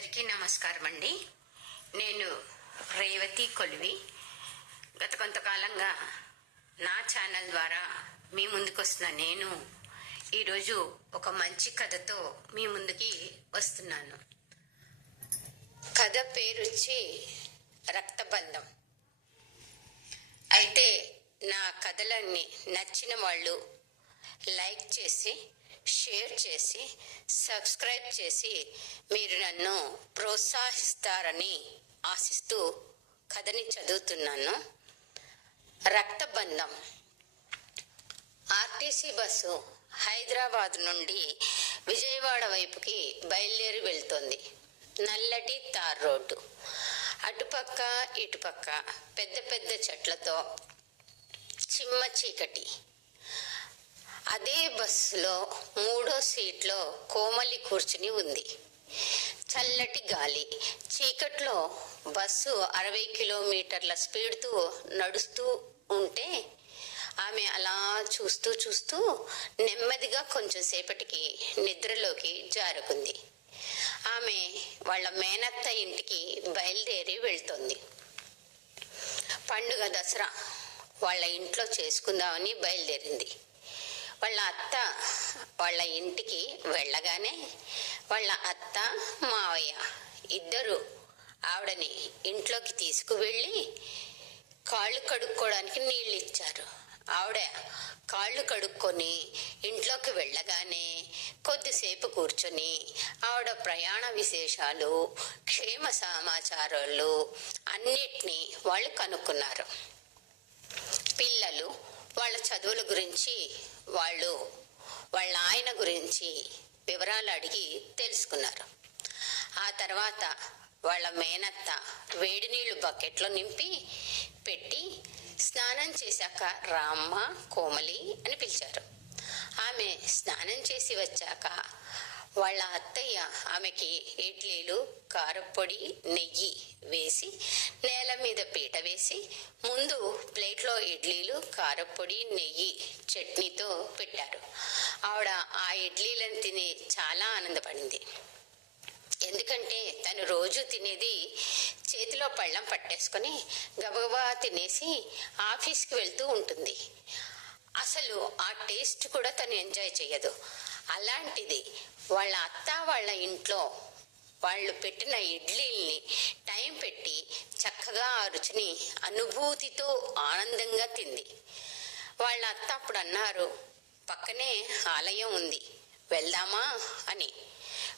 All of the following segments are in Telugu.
అందరికీ నమస్కారం అండి నేను రేవతి కొలివి. గత కొంతకాలంగా నా ఛానల్ ద్వారా మీ ముందుకు వస్తున్న నేను ఈరోజు ఒక మంచి కథతో మీ ముందుకి వస్తున్నాను. కథ పేరు వచ్చి రక్తబంధం. అయితే నా కథలన్నీ నచ్చిన వాళ్ళు లైక్ చేసి షేర్ చేసి సబ్స్క్రైబ్ చేసి మీరు నన్ను ప్రోత్సహిస్తారని ఆశిస్తూ కథని చదువుతున్నాను. రక్తబంధం. ఆర్టీసీ బస్సు హైదరాబాద్ నుండి విజయవాడ వైపుకి బయలుదేరి వెళ్తోంది. నల్లటి తార్ రోడ్డు. అటుపక్క ఇటుపక్క పెద్ద పెద్ద చెట్లతో చిమ్మ చీకటి. అదే బస్సులో మూడో సీట్లో కోమలి కూర్చుని ఉంది. చల్లటి గాలి. చీకట్లో బస్సు అరవై కిలోమీటర్ల స్పీడ్తో నడుస్తూ ఉంటే ఆమె అలా చూస్తూ చూస్తూ నెమ్మదిగా కొంచెం సేపటికి నిద్రలోకి జారుకుంది. ఆమె వాళ్ళ మేనత్త ఇంటికి బయలుదేరి వెళ్తోంది. పండుగ దసరా వాళ్ళ ఇంట్లో చేసుకుందామని బయలుదేరింది. వాళ్ళ అత్త వాళ్ళ ఇంటికి వెళ్ళగానే వాళ్ళ అత్త మావయ్య ఇద్దరు ఆవిడని ఇంట్లోకి తీసుకువెళ్ళి కాళ్ళు కడుక్కోవడానికి నీళ్ళు ఇచ్చారు. ఆవిడ కాళ్ళు కడుక్కొని ఇంట్లోకి వెళ్ళగానే కొద్దిసేపు కూర్చొని ఆవిడ ప్రయాణ విశేషాలు క్షేమ సమాచారాలు అన్నిటినీ వాళ్ళు కనుక్కున్నారు. పిల్లలు వాళ్ళ చదువుల గురించి వాళ్ళు వాళ్ళ ఆయన గురించి వివరాలు అడిగి తెలుసుకున్నారు. ఆ తర్వాత వాళ్ళ మేనత్త వేడి నీళ్ళు బకెట్లో నింపి పెట్టి స్నానం చేశాక రామ్మ కోమలి అని పిలిచారు. ఆమె స్నానం చేసి వచ్చాక వాళ్ళ అత్తయ్య ఆమెకి ఇడ్లీలు కారపొడి నెయ్యి వేసి నేల మీద పీట వేసి ముందు ప్లేట్లో ఇడ్లీలు కారపొడి నెయ్యి చట్నీతో పెట్టారు. ఆవిడ ఆ ఇడ్లీలను తిని చాలా ఆనందపడింది. ఎందుకంటే తను రోజు తినేది చేతిలో పళ్ళం పట్టేసుకొని గబగబా తినేసి ఆఫీస్కి వెళ్తూ ఉంటుంది. అసలు ఆ టేస్ట్ కూడా తను ఎంజాయ్ చేయదు అలాంటిది వాళ్ళ అత్త వాళ్ళ ఇంట్లో వాళ్ళు పెట్టిన ఇడ్లీల్ని టైం పెట్టి చక్కగా ఆ రుచిని అనుభూతితో ఆనందంగా తింది. వాళ్ళ అత్త అప్పుడు అన్నారు పక్కనే ఆలయం ఉంది వెళ్దామా? అని.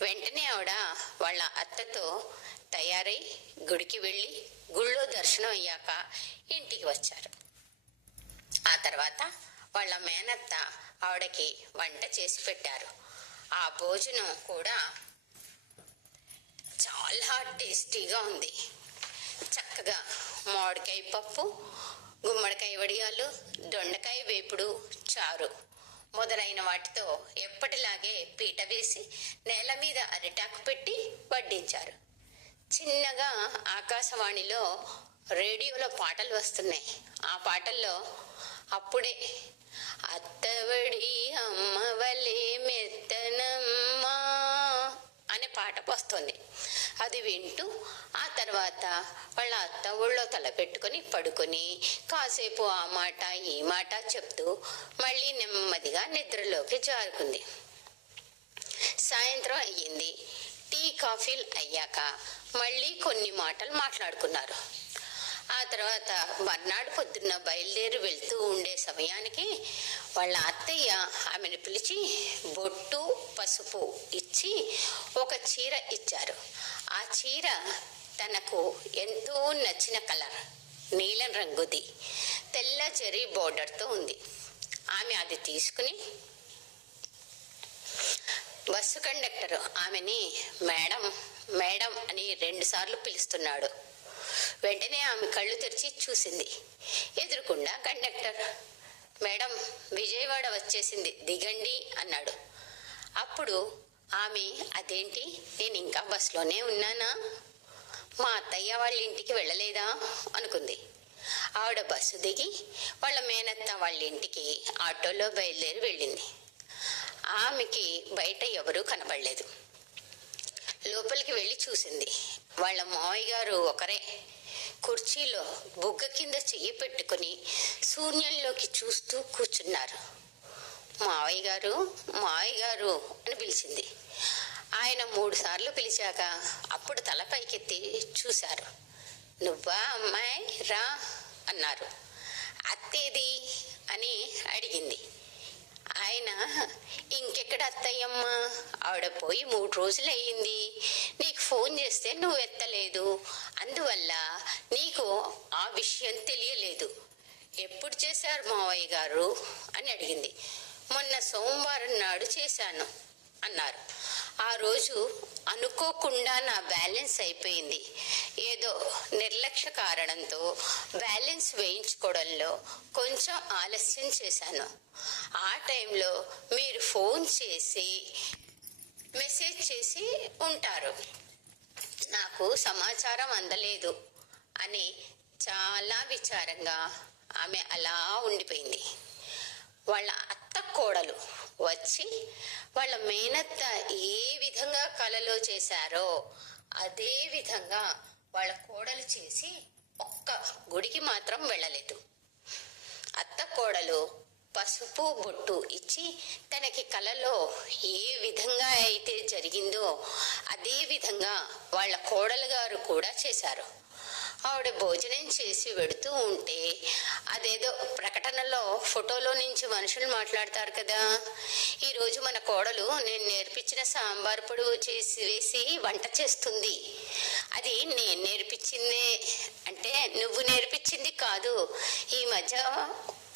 వెంటనే ఆవిడ వాళ్ళ అత్తతో తయారై గుడికి వెళ్ళి గుళ్ళో దర్శనం అయ్యాక ఇంటికి వచ్చారు. ఆ తర్వాత వాళ్ళ మేనత్త ఆవిడకి వంట చేసి పెట్టారు. ఆ భోజనం కూడా చాలా టేస్టీగా ఉంది. చక్కగా మామిడికాయ పప్పు గుమ్మడికాయ వడియాలు దొండకాయ వేపుడు చారు మొదలైన వాటితో ఎప్పటిలాగే పీట వేసి నేల మీద అరిటాకు పెట్టి వడ్డించారు. చిన్నగా ఆకాశవాణిలో రేడియోలో పాటలు వస్తున్నాయి. ఆ పాటల్లో అప్పుడే అత్తవడి అమ్మవలే మెత్తనమ్మా అనే పాట వస్తుంది. అది వింటూ ఆ తర్వాత వాళ్ళ అత్త ఊళ్ళో తల పెట్టుకొని పడుకొని కాసేపు ఆ మాట ఈ మాట చెప్తూ మళ్ళీ నెమ్మదిగా నిద్రలోకి జారుకుంది. సాయంత్రం అయ్యింది. టీ కాఫీలు అయ్యాక మళ్ళీ కొన్ని మాటలు మాట్లాడుకున్నారు. ఆ తర్వాత మర్నాడు పొద్దున్న బయలుదేరి వెళ్తూ ఉండే సమయానికి వాళ్ళ అత్తయ్య ఆమెను పిలిచి బొట్టు పసుపు ఇచ్చి ఒక చీర ఇచ్చారు. ఆ చీర తనకు ఎంతో నచ్చిన కలర్ నీలం రంగుది తెల్ల జరీ బోర్డర్తో ఉంది. ఆమె అది తీసుకుని బస్సు కండక్టర్ ఆమెని మేడం మేడం అని రెండుసార్లు పిలుస్తున్నాడు. వెంటనే ఆమె కళ్ళు తెరిచి చూసింది. ఎదురుకుండా కండక్టర్ మేడం విజయవాడ వచ్చేసింది దిగండి అన్నాడు. అప్పుడు ఆమె అదేంటి నేను ఇంకా బస్సులోనే ఉన్నానా? మా అత్తయ్య వాళ్ళ ఇంటికి వెళ్ళలేదా? అనుకుంది. ఆవిడ బస్సు దిగి వాళ్ళ మేనత్త వాళ్ళ ఇంటికి ఆటోలో బయలుదేరి వెళ్ళింది. ఆమెకి బయట ఎవరూ కనబడలేదు. లోపలికి వెళ్ళి చూసింది. వాళ్ళ మావయ్య గారు ఒకరే. కుర్చీలో బుగ్గ కింద చెయ్యి పెట్టుకుని శూన్యంలోకి చూస్తూ కూర్చున్నారు. మావయ్య గారు మావయ్య గారు అని పిలిచింది. ఆయన మూడు సార్లు పిలిచాక అప్పుడు తల పైకెత్తి చూశారు. నువ్వా అమ్మాయి? రా అన్నారు. అత్తేది? అని అడిగింది. ఆయన ఇంకెక్కడ అత్తయ్యమ్మ? ఆవిడ పోయి మూడు రోజులు అయ్యింది నీకు ఫోన్ చేస్తే నువ్వు ఎత్తలేదు. అందువల్ల నీకు ఆ విషయం తెలియలేదు. ఎప్పుడు చేశారు మావయ్య గారు? అని అడిగింది. మొన్న సోమవారం నాడు చేశాను అన్నారు. ఆ రోజు అనుకోకుండా నా బ్యాలెన్స్ అయిపోయింది. ఏదో నిర్లక్ష్య కారణంతో బ్యాలెన్స్ వేయించుకోవడంలో కొంచెం ఆలస్యం చేశాను. ఆ టైంలో మీరు ఫోన్ చేసి మెసేజ్ చేసి ఉంటారు. నాకు సమాచారం అందలేదు అని చాలా విచారంగా ఆమె అలా ఉండిపోయింది. వాళ్ళ అత్త కోడలు వచ్చి వాళ్ళ మేనత్త ఏ విధంగా కలలో చేశారో అదే విధంగా వాళ్ళ కోడలు చేసి ఒక్క గుడికి మాత్రం వెళ్ళలేదు. అత్త కోడలు పసుపు బొట్టు ఇచ్చి తనకి కలలో ఏ విధంగా అయితే జరిగిందో అదే విధంగా వాళ్ళ కోడలు గారు కూడా చేశారు. ఆవిడ భోజనం చేసి వెడుతూ ఉంటే అదేదో ప్రకటనలో ఫోటోలో నుంచి మనుషులు మాట్లాడతారు కదా. ఈరోజు మన కోడలు నేను నేర్పించిన సాంబార్ పొడి చేసి వేసి వంట చేస్తుంది. అది నేను నేర్పించిందే. అంటే నువ్వు నేర్పించింది కాదు. ఈ మధ్య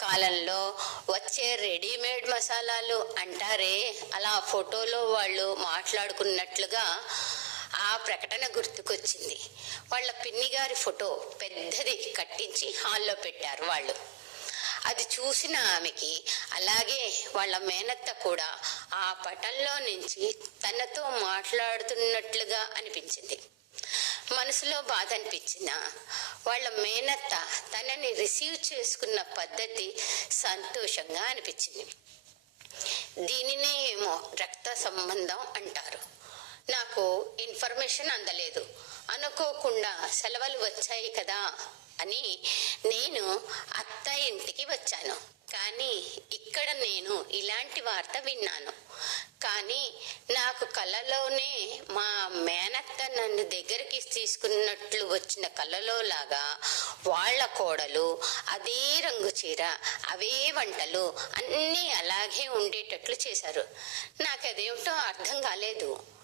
కాలంలో వచ్చే రెడీమేడ్ మసాలాలు అంటారే. అలా ఫోటోలో వాళ్ళు మాట్లాడుకున్నట్లుగా ఆ ప్రకటన గుర్తుకొచ్చింది. వాళ్ళ పిన్ని గారి ఫోటో పెద్దది కట్టించి హాల్లో పెట్టారు వాళ్ళు. అది చూసిన ఆమెకి అలాగే వాళ్ళ మేనత్త కూడా ఆ పటంలో నుంచి తనతో మాట్లాడుతున్నట్లుగా అనిపించింది. మనసులో బాధ అనిపించిన వాళ్ళ మేనత్త తనని రిసీవ్ చేసుకున్న పద్ధతి సంతోషంగా అనిపించింది. దీనినే ఏమో రక్త సంబంధం అంటారు. నాకు ఇన్ఫర్మేషన్ అందలేదు. అనుకోకుండా సెలవులు వచ్చాయి కదా అని నేను అత్త ఇంటికి వచ్చాను. కానీ ఇక్కడ నేను ఇలాంటి వార్త విన్నాను. కానీ నాకు కళ్ళలోనే మా మేనత్త నన్ను దగ్గరికి తీసుకున్నట్లు వచ్చిన కళ్ళలో లాగా వాళ్ళ కోడలు అదే రంగు చీర అవే వంటలు అన్నీ అలాగే ఉండేటట్లు చేశారు. నాకు అదేమిటో అర్థం కాలేదు.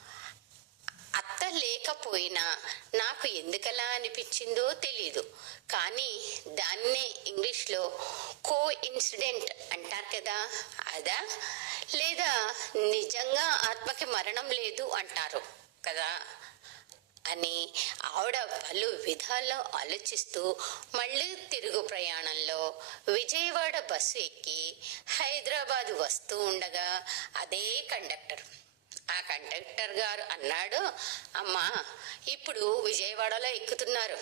అత్త లేకపోయినా నాకు ఎందుకలా అనిపించిందో తెలీదు. కానీ దాన్నే ఇంగ్లీష్లో కో ఇన్సిడెంట్ అంటారు కదా అదా? లేదా నిజంగా ఆత్మకి మరణం లేదు అంటారు కదా? అని ఆవిడ పలు విధాల్లో ఆలోచిస్తూ మళ్ళీ తిరుగు ప్రయాణంలో విజయవాడ బస్సు ఎక్కి హైదరాబాద్ వస్తూ ఉండగా అదే కండక్టర్. ఆ కండక్టర్ గారు అన్నాడు అమ్మా ఇప్పుడు విజయవాడలో ఎక్కుతున్నారు.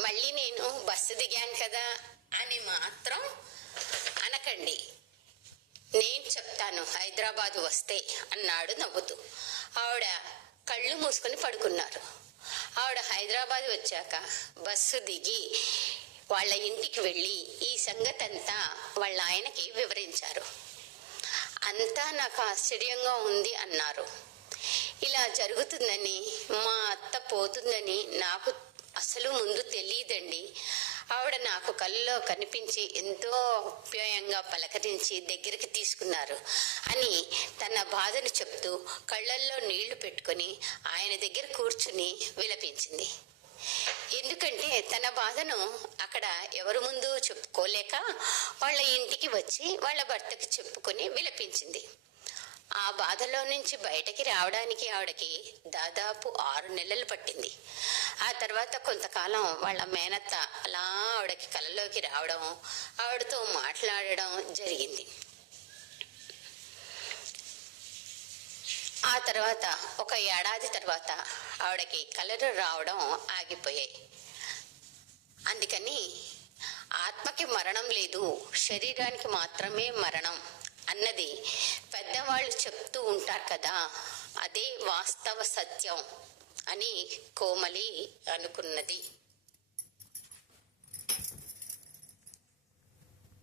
మళ్ళీ నేను బస్సు దిగాను కదా అని మాత్రం అనకండి. నేను చెప్తాను హైదరాబాద్ వస్తే అన్నాడు నవ్వుతూ. ఆవిడ కళ్ళు మూసుకొని పడుకున్నారు. ఆవిడ హైదరాబాద్ వచ్చాక బస్సు దిగి వాళ్ళ ఇంటికి వెళ్ళి ఈ సంగతంతా వాళ్ళ ఆయనకి వివరించారు. అంతా నాకు ఆశ్చర్యంగా ఉంది అన్నారు. ఇలా జరుగుతుందని మా అత్త పోతుందని నాకు అసలు ముందు తెలియదండి. ఆవిడ నాకు కళ్ళలో కనిపించి ఎంతో అప్యాయంగా పలకరించి దగ్గరికి తీసుకున్నారు అని తన బాధను చెప్తూ కళ్ళల్లో నీళ్ళు పెట్టుకొని ఆయన దగ్గర కూర్చుని విలపించింది. ఎందుకంటే తన బాధను అక్కడ ఎవరి ముందు చెప్పుకోలేక వాళ్ళ ఇంటికి వచ్చి వాళ్ళ భర్తకి చెప్పుకొని విలపించింది. ఆ బాధలో నుంచి బయటకి రావడానికి ఆవిడకి దాదాపు ఆరు నెలలు పట్టింది. ఆ తర్వాత కొంతకాలం వాళ్ళ మేనత్త అలా ఆవిడకి కలలోకి రావడం ఆవిడతో మాట్లాడడం జరిగింది. ఆ తర్వాత ఒక ఏడాది తర్వాత ఆవిడకి కలరు రావడం ఆగిపోయాయి. అందుకని ఆత్మకి మరణం లేదు శరీరానికి మాత్రమే మరణం అన్నది పెద్దవాళ్ళు చెప్తూ ఉంటారు కదా అదే వాస్తవ సత్యం అని కోమలి అనుకున్నది.